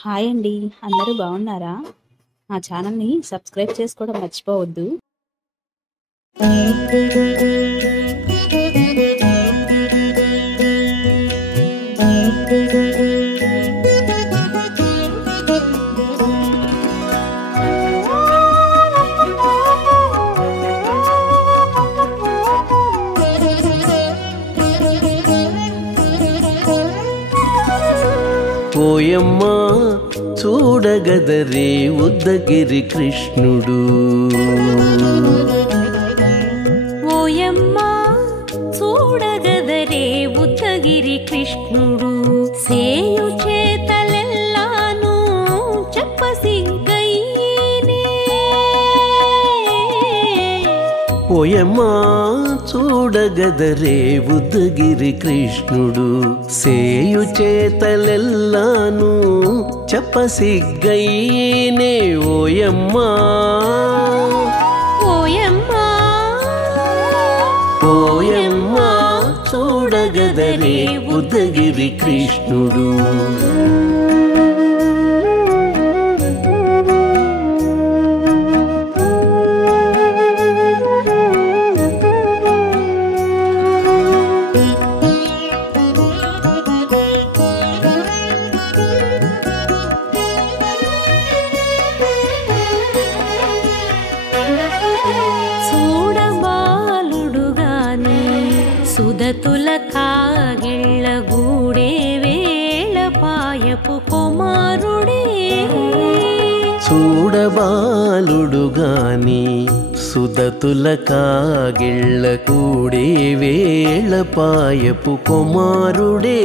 Hi అండి. అందరూ బాగున్నారా? మా ఛానల్‌ని సబ్స్క్రైబ్ చేసుకోవడం మర్చిపోవద్దు. ఓయమ్మా చూడగదరే ఉద్దగిరి కృష్ణుడు. ఓయమ్మా చూడగదరే ఉద్దగిరి కృష్ణుడు. సేయు చేతలెల్లాను చెప్పసిగ్గయ్యేనే. ఓయమ్మా చూడగదరే ఉద్దగిరి కృష్ణుడు. సేయు చేతలెల్లాను చెప్పసిగ్గయ్యేనే. ఓయమ్మా ఓయమ్మా ఓయమ్మా చూడగదరే ఉద్దగిరి కృష్ణుడు. సుదతుల కాగిళ్ళ గూడే వేళ పాయపు కుమారుడే. చూడబాలుడు గాని సుదతుల కాగిళ్ళ కూడే వేళ పాయపు కుమారుడే.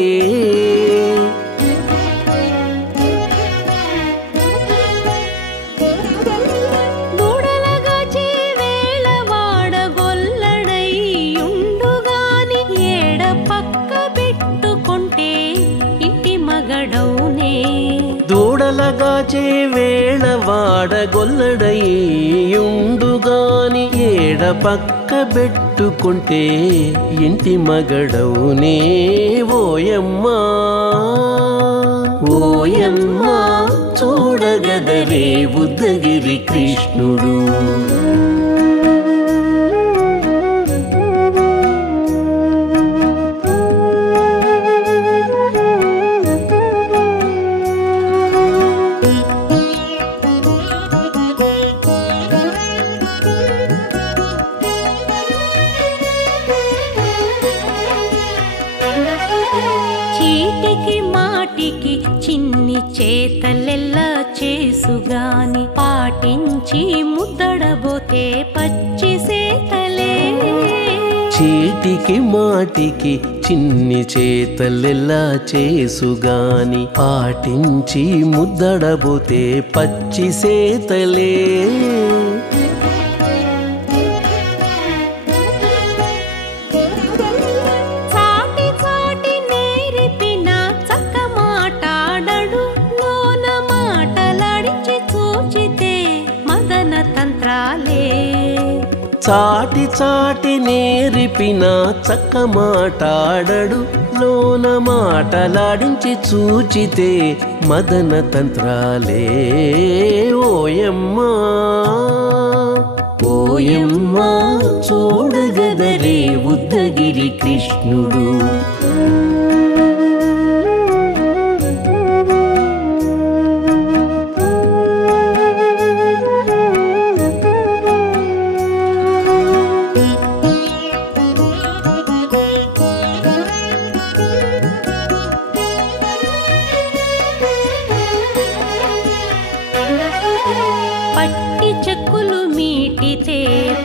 దూడలగాచే వేళ వాడగొల్లడయ్యుండుగాని ఏడ పక్క పెట్టుకుంటే ఇంటి మగడవునే. ఓయమ్మా ఓయమ్మా చూడగదరే ఉద్దగిరి కృష్ణుడు. చీటికి మాటికి చిన్ని చేతలెల్లా చేసుగాని పాటించి ముద్దడబోతే పచ్చి సేతలే. చీటికి మాటికి చిన్ని చేతలెల్లా చేసుగాని పాటించి ముద్దడబోతే పచ్చి సేతలే. చాటి చాటి నేరిపిన చక్క మాటాడడు లోన మాటలాడించి చూచితే మదన తంత్రాలే. ఓయమ్మా ఓయమ్మా చూడగదరే ఉద్దగిరి కృష్ణుడు. పట్టి చెక్కులు మీటితే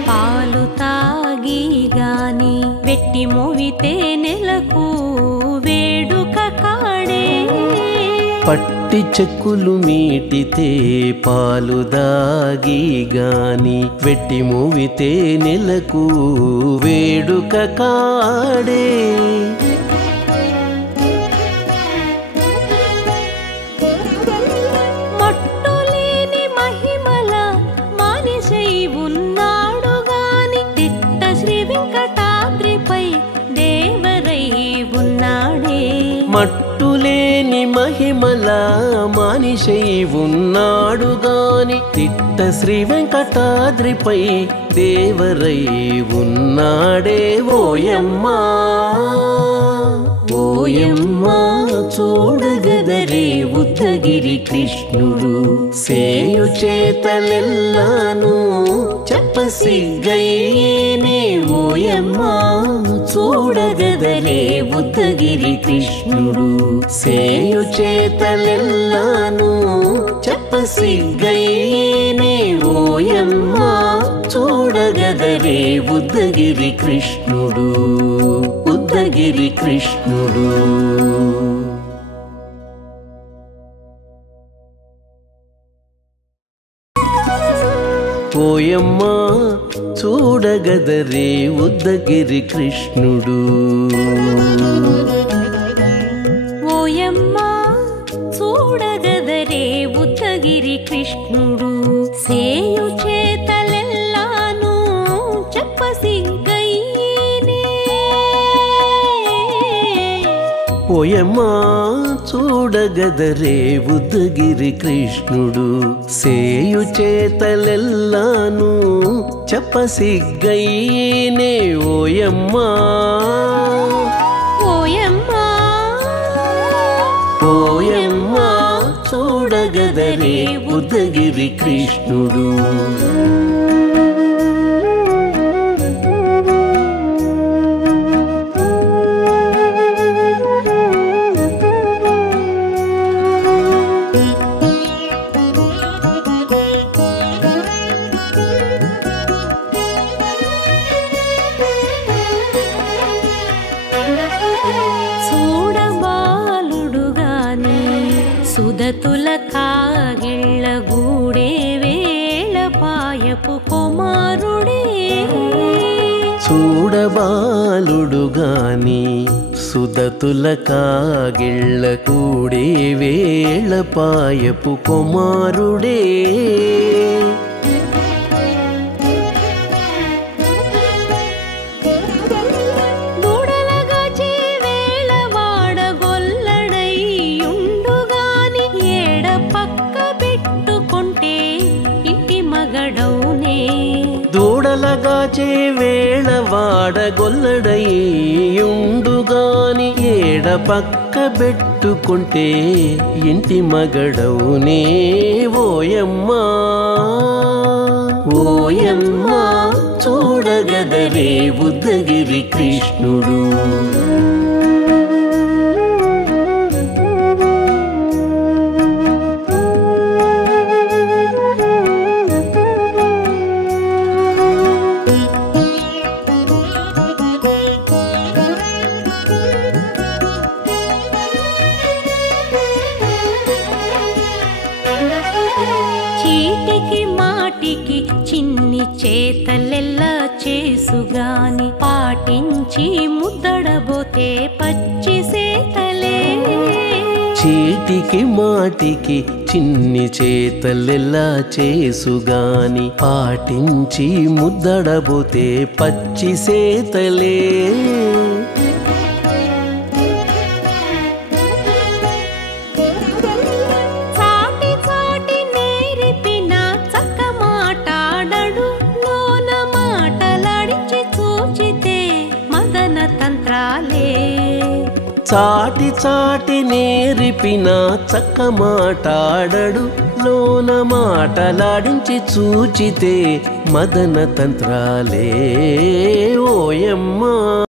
పాలు తాగి గాని వెట్టి మోవితే నెలకు వేడుక కాడే. పట్టి చెక్కులు మీటితే పాలు దాగి గాని వెట్టి మూవితే నెలకు వేడుక కాడే. మట్టులేని మహిమ మహిమల మనిషై ఉన్నాడు గాని తిట్ట శ్రీ వెంకటాద్రిపై దేవరై ఉన్నాడే ఓయమ్మా ఓయమ్మా చూడగదరే ఉద్దగిరి కృష్ణుడు సేయు చేతలెల్లాను చెప్పసిగ్గయ్యేనే ఓయమ్మా చూడగదరే ఉద్దగిరి కృష్ణుడు సేయు చేతలెల్లాను చెప్పసిగ్గయ్యేనే ఓయమ్మా చూడగదరే ఉద్దగిరి కృష్ణుడు ఉద్దగిరి కృష్ణుడు ఓయమ్మా చూడగదరే ఉద్దగిరి కృష్ణుడు ఓయమ్మా చూడగదరే ఉద్దగిరి కృష్ణుడు సేయు చేతలెల్లాను చెప్పసిగ్గయ్యేనే ఓయమ్మా చూడగదరే ఉద్దగిరి కృష్ణుడు సేయు చేతలెల్లాను చెప్పసిగ్గయ్యేనే ఓయమ్మా ఓయమ్మా ఓయమ్మా చూడగదరే ఉద్దగిరి కృష్ణుడు సుదతుల కాగిళ్ళ గూడే వేళ పాయపు కుమారుడే చూడబాలుడు గాని సుదతుల కాగిళ్ళ కూడే వేళ పాయపు కుమారుడే దూడలగాచే వేళ వాడగొల్లడయ్యుండుగాని ఏడ పక్క పెట్టుకుంటే ఇంటి మగడవునే ఓయమ్మా ఓయమ్మా చూడగదరే ఉద్దగిరి కృష్ణుడు చీటికి మాటికి చిన్ని చేతలెల్లా చేసుగాని పాటించి ముద్దడబోతే పచ్చి సేతలే చీటికి మాటికి చిన్ని చేతలెల్లా చేసుగాని పాటించి ముద్దడబోతే పచ్చి సేతలే చాటి చాటి నేరిపిన చక్క మాటాడడు లోన మాటలాడించి చూచితే మదన తంత్రాలే ఓయమ్మా